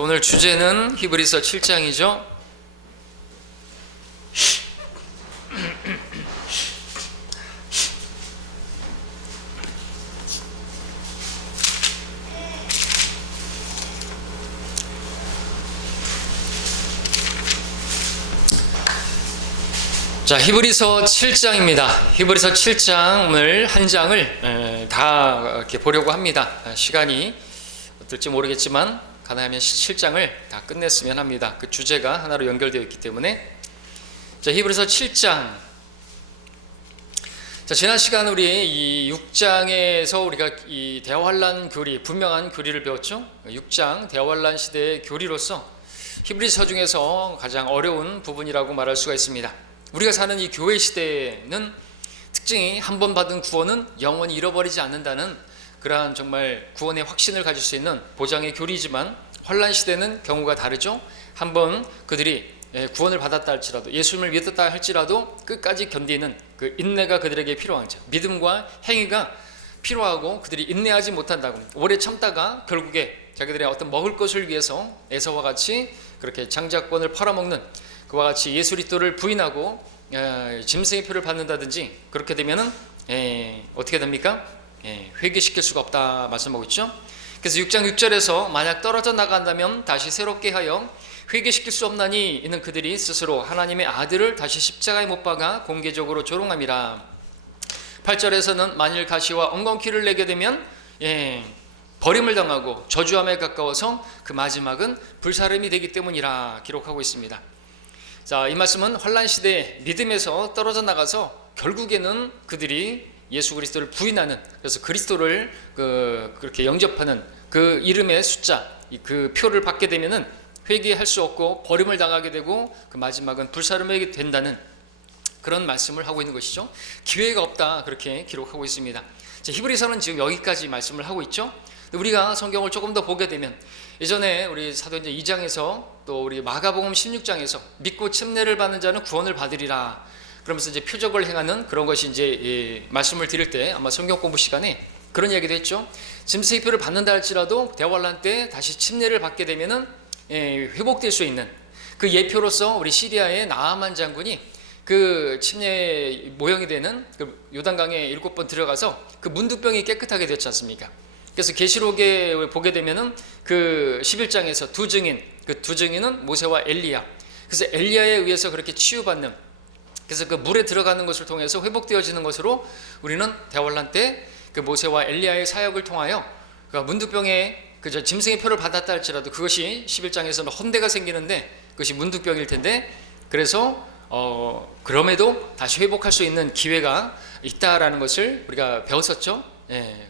자, 오늘 주제는 히브리서 7장이죠. 자, 히브리서 7장입니다. 히브리서 7장 오늘 한 장을 다 이렇게 보려고 합니다. 시간이 어떨지 모르겠지만 가능하면 7장을 다 끝냈으면 합니다. 그 주제가 하나로 연결되어 있기 때문에. 자, 히브리서 7장. 자, 지난 시간 우리 이 6장에서 우리가 이 대환란 교리, 분명한 교리를 배웠죠. 6장 대환란 시대의 교리로서 히브리서 중에서 가장 어려운 부분이라고 말할 수가 있습니다. 우리가 사는 이 교회 시대에는 특징이 한 번 받은 구원은 영원히 잃어버리지 않는다는 그러한 정말 구원의 확신을 가질 수 있는 보장의 교리이지만, 환란 시대는 경우가 다르죠. 한 번 그들이 구원을 받았다 할지라도, 예수님을 믿었다 할지라도 끝까지 견디는 그 인내가 그들에게 필요한 자, 믿음과 행위가 필요하고, 그들이 인내하지 못한다고 오래 참다가 결국에 자기들의 어떤 먹을 것을 위해서 에서와 같이 그렇게 장자권을 팔아먹는, 그와 같이 예수 그리스도를 부인하고 짐승의 표를 받는다든지, 그렇게 되면은 어떻게 됩니까? 회개시킬 수가 없다 말씀하고 있죠. 그래서 6장 6절에서 만약 떨어져 나간다면 다시 새롭게 하여 회개시킬 수 없나니, 이는 그들이 스스로 하나님의 아들을 다시 십자가에 못 박아 공개적으로 조롱함이라. 8절에서는 만일 가시와 엉겅퀴를 내게 되면 버림을 당하고 저주함에 가까워서 그 마지막은 불사름이 되기 때문이라 기록하고 있습니다. 자, 이 말씀은 환란 시대에 믿음에서 떨어져 나가서 결국에는 그들이 예수 그리스도를 부인하는, 그래서 그리스도를 그렇게 영접하는 그 이름의 숫자, 그 표를 받게 되면은 회개할 수 없고 버림을 당하게 되고 그 마지막은 불사름이 된다는 그런 말씀을 하고 있는 것이죠. 기회가 없다, 그렇게 기록하고 있습니다. 자, 히브리서는 지금 여기까지 말씀을 하고 있죠. 우리가 성경을 조금 더 보게 되면, 예전에 우리 사도행전 2장에서 또 우리 마가복음 16장에서 믿고 침례를 받는 자는 구원을 받으리라, 그러면서 이제 표적을 행하는 그런 것이 이제 말씀을 드릴 때 아마 성경 공부 시간에 그런 얘기도 했죠. 짐승의 표를 받는다 할지라도 대환란 때 다시 침례를 받게 되면은 회복될 수 있는 그 예표로서 우리 시리아의 나아만 장군이 그 침례 모형이 되는 그 요단강에 7번 들어가서 그 문두병이 깨끗하게 됐지 않습니까? 그래서 계시록에 보게 되면은 그 11장에서 두 증인, 그 두 증인은 모세와 엘리야. 그래서 엘리야에 의해서 그렇게 치유받는, 그래서 그 물에 들어가는 것을 통해서 회복되어지는 것으로 우리는 대환란 때 그 모세와 엘리야의 사역을 통하여 그 문두병에 그 짐승의 표를 받았다 할지라도 그것이 11장에서는 헌대가 생기는데 그것이 문두병일 텐데, 그래서 그럼에도 다시 회복할 수 있는 기회가 있다라는 것을 우리가 배웠었죠.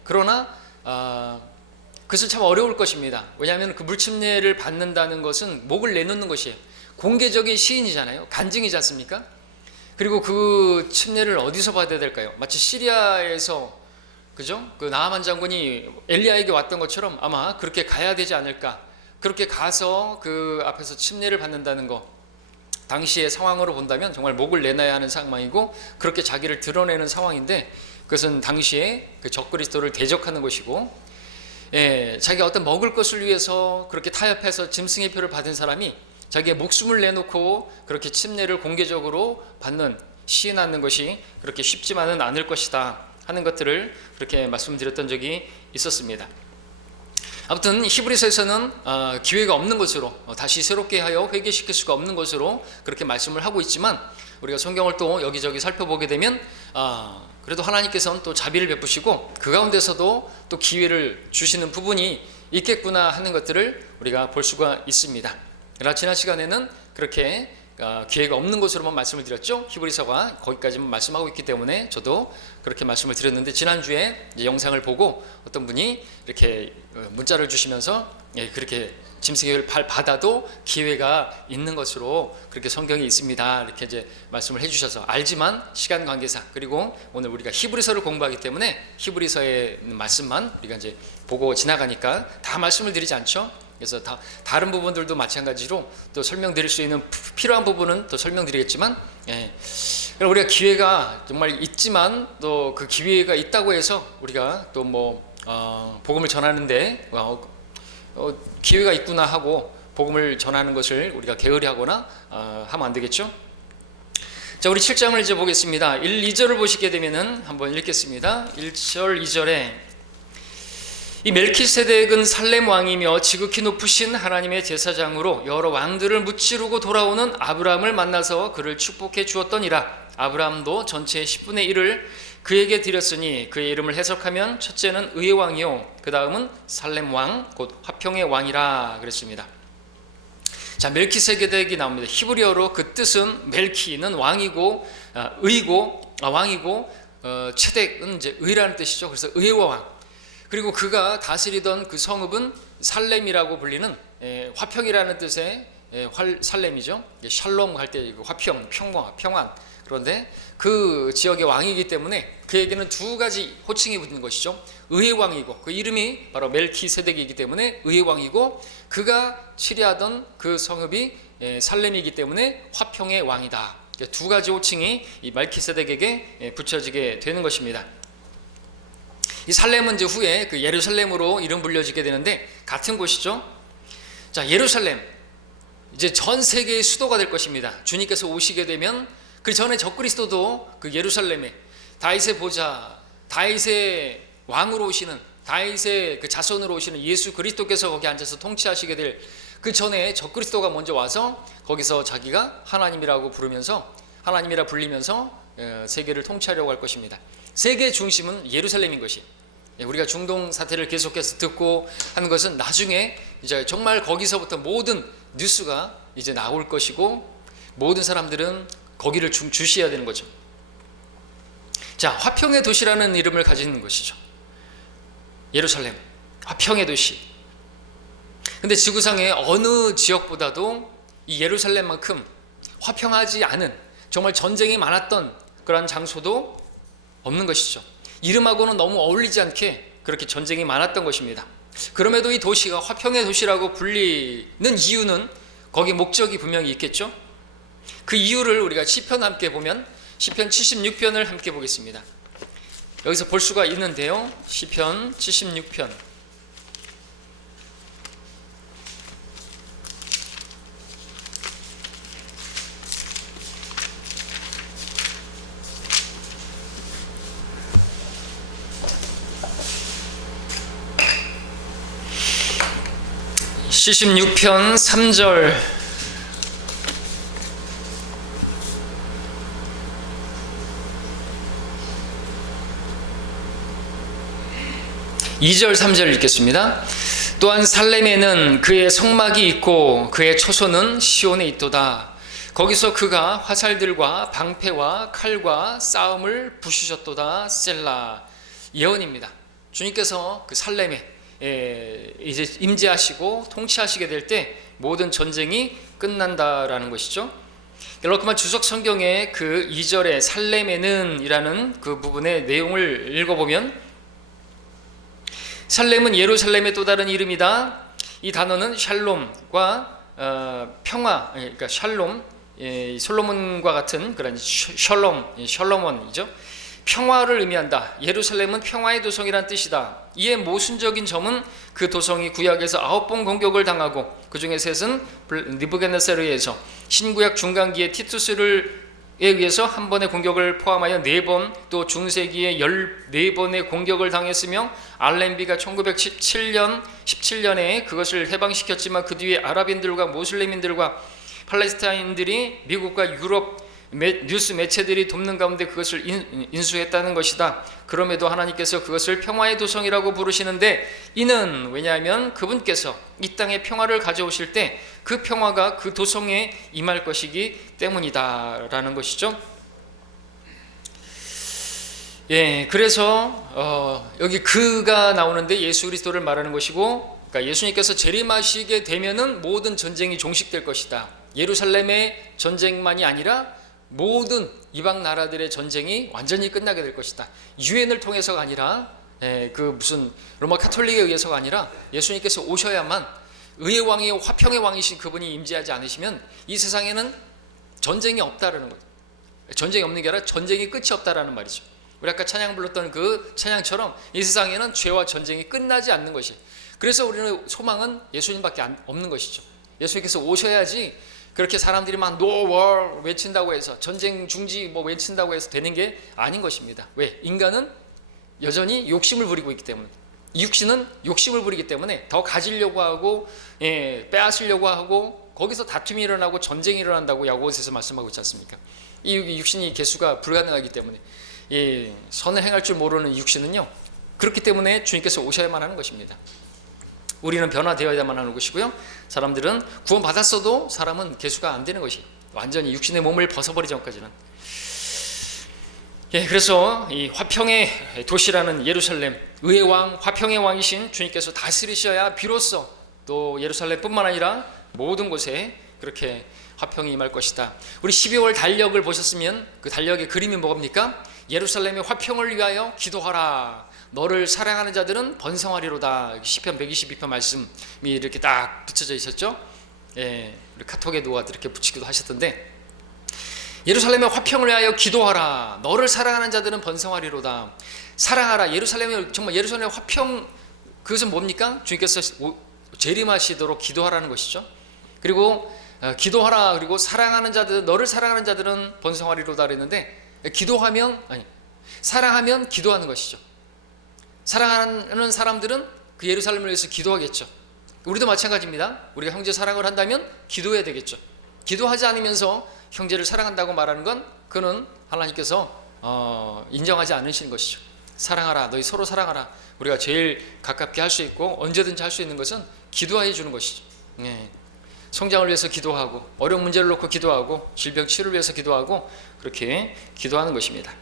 그러나 그것은 참 어려울 것입니다. 왜냐하면 그 물침례를 받는다는 것은 목을 내놓는 것이에요. 공개적인 시인이잖아요. 간증이지 않습니까? 그리고 그 침례를 어디서 받아야 될까요? 마치 시리아에서, 그죠? 그 나아만 장군이 엘리야에게 왔던 것처럼 아마 그렇게 가야 되지 않을까. 그렇게 가서 그 앞에서 침례를 받는다는 거, 당시의 상황으로 본다면 정말 목을 내놔야 하는 상황이고, 그렇게 자기를 드러내는 상황인데, 그것은 당시에 그 적그리스도를 대적하는 것이고, 자기가 어떤 먹을 것을 위해서 그렇게 타협해서 짐승의 표를 받은 사람이 자기의 목숨을 내놓고 그렇게 침례를 공개적으로 받는, 시인하는 것이 그렇게 쉽지만은 않을 것이다 하는 것들을 그렇게 말씀드렸던 적이 있었습니다. 아무튼 히브리서에서는 기회가 없는 것으로, 다시 새롭게 하여 회개시킬 수가 없는 것으로 그렇게 말씀을 하고 있지만, 우리가 성경을 또 여기저기 살펴보게 되면 그래도 하나님께서는 또 자비를 베푸시고 그 가운데서도 또 기회를 주시는 부분이 있겠구나 하는 것들을 우리가 볼 수가 있습니다. 그러나 지난 시간에는 그렇게 기회가 없는 것으로만 말씀을 드렸죠. 히브리서가 거기까지만 말씀하고 있기 때문에 저도 그렇게 말씀을 드렸는데, 지난주에 이제 영상을 보고 어떤 분이 이렇게 문자를 주시면서 그렇게 짐승의 표를 받아도 기회가 있는 것으로 그렇게 성경이 있습니다, 이렇게 이제 말씀을 해주셔서, 알지만 시간 관계상, 그리고 오늘 우리가 히브리서를 공부하기 때문에 히브리서의 말씀만 우리가 이제 보고 지나가니까 다 말씀을 드리지 않죠. 그래서 다른 부분들도 마찬가지로 또 설명드릴 수 있는 필요한 부분은 또 설명드리겠지만, 우리가 기회가 정말 있지만 또 그 기회가 있다고 해서 우리가 또 뭐 복음을 전하는데 기회가 있구나 하고 복음을 전하는 것을 우리가 게으리하거나 하면 안 되겠죠. 자, 우리 7장을 이제 보겠습니다. 1, 2절을 보시게 되면은 한번 읽겠습니다. 1절, 2절에 이 멜키세덱은 살렘 왕이며 지극히 높으신 하나님의 제사장으로 여러 왕들을 무찌르고 돌아오는 아브라함을 만나서 그를 축복해 주었더니라. 아브라함도 전체의 10분의 1을 그에게 드렸으니 그의 이름을 해석하면 첫째는 의의 왕이요 그 다음은 살렘 왕 곧 화평의 왕이라 그랬습니다. 자, 멜키세덱이 나옵니다. 히브리어로 그 뜻은 멜키는 왕이고 의고 왕이고 체덱은 이제 의라는 뜻이죠. 그래서 의의 왕. 그리고 그가 다스리던 그 성읍은 살렘이라고 불리는 화평이라는 뜻의 살렘이죠. 샬롬 할 때 화평, 평안. 그런데 그 지역의 왕이기 때문에 그에게는 두 가지 호칭이 붙는 것이죠. 의의 왕이고 그 이름이 바로 멜키세덱이기 때문에 의의 왕이고 그가 치리하던 그 성읍이 살렘이기 때문에 화평의 왕이다. 두 가지 호칭이 이 멜키세덱에게 붙여지게 되는 것입니다. 이 살렘은 이제 후에 그 예루살렘으로 이름 불려지게 되는데 같은 곳이죠. 자, 예루살렘 이제 전 세계의 수도가 될 것입니다. 주님께서 오시게 되면 그 전에 적그리스도도 그 예루살렘에 다윗의 보좌, 다윗의 왕으로 오시는 다윗의 그 자손으로 오시는 예수 그리스도께서 거기 앉아서 통치하시게 될 그 전에 적그리스도가 먼저 와서 거기서 자기가 하나님이라고 부르면서 하나님이라 불리면서 세계를 통치하려고 할 것입니다. 세계의 중심은 예루살렘인 것이. 우리가 중동 사태를 계속해서 듣고 하는 것은 나중에 이제 정말 거기서부터 모든 뉴스가 이제 나올 것이고 모든 사람들은 거기를 주시해야 되는 거죠. 자, 화평의 도시라는 이름을 가지는 것이죠. 예루살렘, 화평의 도시. 근데 지구상의 어느 지역보다도 이 예루살렘만큼 화평하지 않은 정말 전쟁이 많았던 그런 장소도 없는 것이죠. 이름하고는 너무 어울리지 않게 그렇게 전쟁이 많았던 것입니다. 그럼에도 이 도시가 화평의 도시라고 불리는 이유는 거기 목적이 분명히 있겠죠. 그 이유를 우리가 시편 함께 보면 시편 76편을 함께 보겠습니다. 여기서 볼 수가 있는데요. 시편 76편 76편 3절 2절 3절 읽겠습니다. 또한 살렘에는 그의 성막이 있고 그의 초소는 시온에 있도다. 거기서 그가 화살들과 방패와 칼과 싸움을 부수셨도다. 셀라. 예언입니다. 주님께서 그 살렘에 이제 임재하시고 통치하시게 될 때 모든 전쟁이 끝난다라는 것이죠. 그렇지만 주석 성경의 그 2절에 살렘에는 이라는 그 부분의 내용을 읽어보면 살렘은 예루살렘의 또 다른 이름이다. 이 단어는 샬롬과 평화, 그러니까 샬롬, 솔로몬과 같은 그런 셜롬원이죠. 평화를 의미한다. 예루살렘은 평화의 도성이란 뜻이다. 이에 모순적인 점은 그 도성이 구약에서 9번 공격을 당하고 그 중에 셋은 느부갓네살에 의해서 신구약 중간기에 티투스를 의해서 한 번의 공격을 포함하여 4번, 또 중세기에 14번의 공격을 당했으며 알렌비가 1917년 17년에 그것을 해방시켰지만 그 뒤에 아랍인들과 모슬렘인들과 팔레스타인들이 미국과 유럽 뉴스 매체들이 돕는 가운데 그것을 인수했다는 것이다. 그럼에도 하나님께서 그것을 평화의 도성이라고 부르시는데 이는 왜냐하면 그분께서 이 땅에 평화를 가져오실 때 그 평화가 그 도성에 임할 것이기 때문이다 라는 것이죠. 그래서 여기 그가 나오는데 예수 그리스도를 말하는 것이고, 그러니까 예수님께서 재림하시게 되면은 모든 전쟁이 종식될 것이다. 예루살렘의 전쟁만이 아니라 모든 이방 나라들의 전쟁이 완전히 끝나게 될 것이다. 유엔을 통해서가 아니라 그 무슨 로마 카톨릭에 의해서가 아니라 예수님께서 오셔야만 의의 왕이요 화평의 왕이신 그분이 임재하지 않으시면 이 세상에는 전쟁이 없다라는 거죠. 전쟁이 없는 게 아니라 전쟁이 끝이 없다라는 말이죠. 우리 아까 찬양 불렀던 그 찬양처럼 이 세상에는 죄와 전쟁이 끝나지 않는 것이. 그래서 우리는 소망은 예수님밖에 없는 것이죠. 예수님께서 오셔야지 그렇게 사람들이 막 No war 외친다고 해서 전쟁 중지 뭐 외친다고 해서 되는 게 아닌 것입니다. 왜? 인간은 여전히 욕심을 부리고 있기 때문에, 육신은 욕심을 부리기 때문에 더 가지려고 하고 빼앗으려고 하고 거기서 다툼이 일어나고 전쟁이 일어난다고 야고보서에서 말씀하고 있지 않습니까? 이 육신이 개수가 불가능하기 때문에 선을 행할 줄 모르는 육신은요, 그렇기 때문에 주님께서 오셔야만 하는 것입니다. 우리는 변화되어야만 하는 것이고요, 사람들은 구원받았어도 사람은 개수가 안 되는 것이, 완전히 육신의 몸을 벗어버리기 전까지는. 그래서 이 화평의 도시라는 예루살렘, 의의 왕, 화평의 왕이신 주님께서 다스리셔야 비로소 또 예루살렘뿐만 아니라 모든 곳에 그렇게 화평이 임할 것이다. 우리 12월 달력을 보셨으면 그 달력의 그림이 뭐입니까? 예루살렘의 화평을 위하여 기도하라. 너를 사랑하는 자들은 번성하리로다. 시편 122편 말씀이 이렇게 딱 붙여져 있었죠. 우리 카톡에 누가 이렇게 붙이기도 하셨던데, 예루살렘의 화평을 위하여 기도하라. 너를 사랑하는 자들은 번성하리로다. 사랑하라. 예루살렘의 정말 예루살렘의 화평, 그것은 뭡니까? 주님께서 재림하시도록 기도하라는 것이죠. 그리고 기도하라. 그리고 사랑하는 자들, 너를 사랑하는 자들은 번성하리로다 그랬는데, 사랑하면 기도하는 것이죠. 사랑하는 사람들은 그 예루살렘을 위해서 기도하겠죠. 우리도 마찬가지입니다. 우리가 형제 사랑을 한다면 기도해야 되겠죠. 기도하지 않으면서 형제를 사랑한다고 말하는 건, 그는 하나님께서 인정하지 않으시는 것이죠. 사랑하라. 너희 서로 사랑하라. 우리가 제일 가깝게 할 수 있고 언제든지 할 수 있는 것은 기도해 주는 것이죠. 성장을 위해서 기도하고, 어려운 문제를 놓고 기도하고, 질병 치료를 위해서 기도하고, 그렇게 기도하는 것입니다.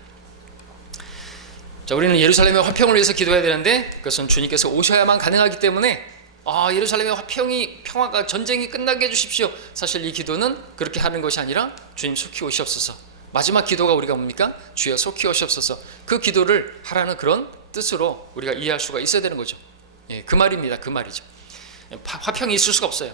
자, 우리는 예루살렘의 화평을 위해서 기도해야 되는데, 그것은 주님께서 오셔야만 가능하기 때문에 예루살렘의 평화가, 전쟁이 끝나게 해주십시오. 사실 이 기도는 그렇게 하는 것이 아니라 주님 속히 오시옵소서. 마지막 기도가 우리가 뭡니까? 주여 속히 오시옵소서. 그 기도를 하라는 그런 뜻으로 우리가 이해할 수가 있어야 되는 거죠. 그 말입니다. 그 말이죠. 화평이 있을 수가 없어요.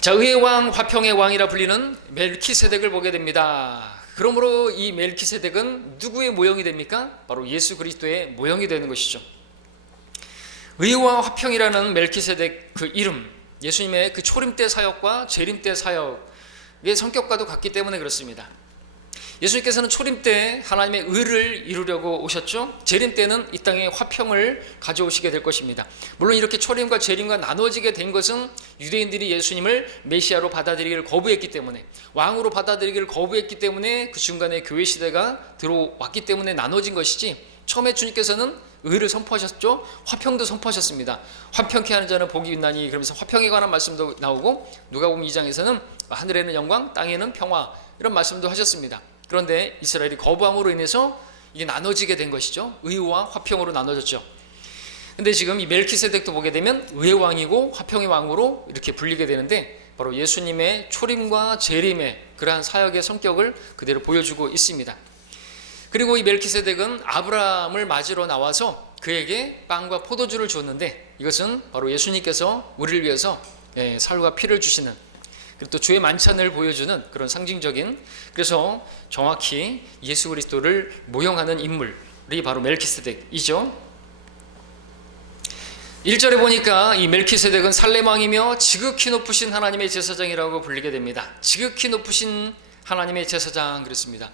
자, 의의 왕, 화평의 왕이라 불리는 멜키세덱을 보게 됩니다. 그러므로 이 멜키세덱은 누구의 모형이 됩니까? 바로 예수 그리스도의 모형이 되는 것이죠. 의와 화평이라는 멜키세덱 그 이름, 예수님의 그 초림 때 사역과 재림 때 사역의 성격과도 같기 때문에 그렇습니다. 예수님께서는 초림 때 하나님의 의를 이루려고 오셨죠. 재림 때는 이 땅에 화평을 가져오시게 될 것입니다. 물론 이렇게 초림과 재림과 나눠지게 된 것은 유대인들이 예수님을 메시아로 받아들이기를 거부했기 때문에, 왕으로 받아들이기를 거부했기 때문에 그 중간에 교회 시대가 들어왔기 때문에 나눠진 것이지, 처음에 주님께서는 의를 선포하셨죠. 화평도 선포하셨습니다. 화평케 하는 자는 복이 있나니, 그러면서 화평에 관한 말씀도 나오고, 누가복음 2장에서는 하늘에는 영광, 땅에는 평화, 이런 말씀도 하셨습니다. 그런데 이스라엘이 거부함으로 인해서 이게 나눠지게 된 것이죠. 의와 화평으로 나눠졌죠. 근데 지금 이 멜키세덱도 보게 되면 의의 왕이고 화평의 왕으로 이렇게 불리게 되는데, 바로 예수님의 초림과 재림의 그러한 사역의 성격을 그대로 보여주고 있습니다. 그리고 이 멜키세덱은 아브라함을 맞으러 나와서 그에게 빵과 포도주를 주었는데, 이것은 바로 예수님께서 우리를 위해서 살과 피를 주시는, 그리고 또 주의 만찬을 보여주는 그런 상징적인, 그래서 정확히 예수 그리스도를 모형하는 인물이 바로 멜키세덱이죠. 1절에 보니까 이 멜키세덱은 살렘 왕이며 지극히 높으신 하나님의 제사장이라고 불리게 됩니다. 지극히 높으신 하나님의 제사장 그랬습니다.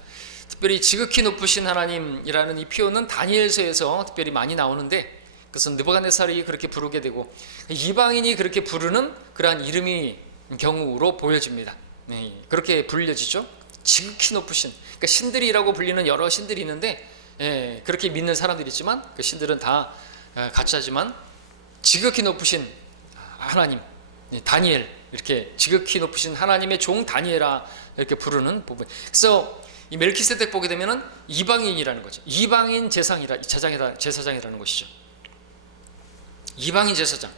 특별히 지극히 높으신 하나님이라는 이 표현은 다니엘서에서 특별히 많이 나오는데, 그것은 느부갓네살이 그렇게 부르게 되고 이방인이 그렇게 부르는 그러한 이름이 경우로 보여집니다. 그렇게 불려지죠. 지극히 높으신, 그러니까 신들이라고 불리는 여러 신들이 있는데, 그렇게 믿는 사람들이 있지만 그 신들은 다 가짜지만, 지극히 높으신 하나님, 다니엘, 이렇게 지극히 높으신 하나님의 종 다니엘아, 이렇게 부르는 부분. 그래서 이 멜키세덱 보게 되면은 이방인이라는 거죠. 이방인 제사장이라는 것이죠. 이방인 제사장.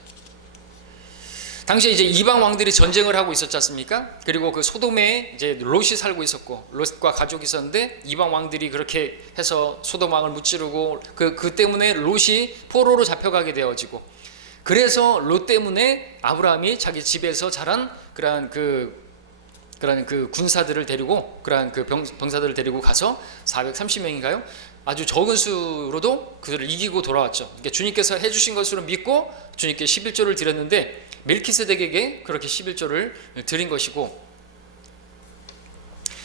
당시에 이제 이방 왕들이 전쟁을 하고 있었지 않습니까? 그리고 그 소돔에 이제 롯이 살고 있었고, 롯과 가족이 있었는데, 이방 왕들이 그렇게 해서 소돔 왕을 무찌르고, 그 때문에 롯이 포로로 잡혀가게 되어지고, 그래서 롯 때문에 아브라함이 자기 집에서 자란 그러한 그 군사들을 데리고, 그러한 그 병사들을 데리고 가서 430명인가요? 아주 적은 수로도 그들을 이기고 돌아왔죠. 그러니까 주님께서 해주신 것으로 믿고 주님께 11조를 드렸는데, 멜키세덱에게 그렇게 11조를 드린 것이고,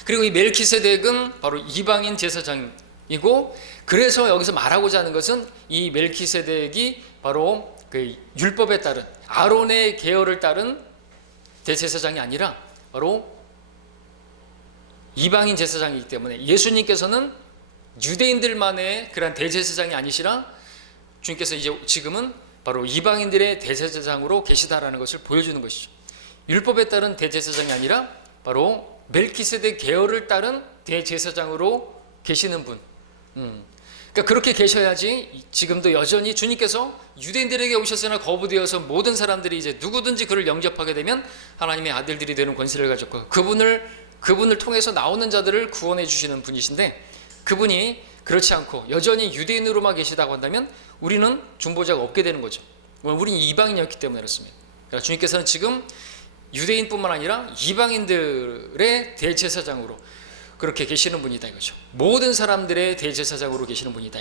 그리고 이 멜키세덱은 바로 이방인 제사장이고, 그래서 여기서 말하고자 하는 것은 이 멜키세덱이 바로 그 율법에 따른 아론의 계열을 따른 대제사장이 아니라 바로 이방인 제사장이기 때문에 예수님께서는 유대인들만의 그런 대제사장이 아니시라 주님께서 이제 지금은 바로 이방인들의 대제사장으로 계시다라는 것을 보여주는 것이죠. 율법에 따른 대제사장이 아니라 바로 멜키세덱 계열을 따른 대제사장으로 계시는 분. 그러니까 그렇게 계셔야지 지금도 여전히 주님께서 유대인들에게 오셨으나 거부되어서 모든 사람들이 이제 누구든지 그를 영접하게 되면 하나님의 아들들이 되는 권세를 가졌고, 그분을 통해서 나오는 자들을 구원해 주시는 분이신데, 그분이 그렇지 않고 여전히 유대인으로만 계시다고 한다면 우리는 중보자가 없게 되는 거죠. 우리는 이방인이었기 때문에 그렇습니다. 그러니까 주님께서는 지금 유대인뿐만 아니라 이방인들의 대제사장으로 그렇게 계시는 분이다 이거죠. 모든 사람들의 대제사장으로 계시는 분이다.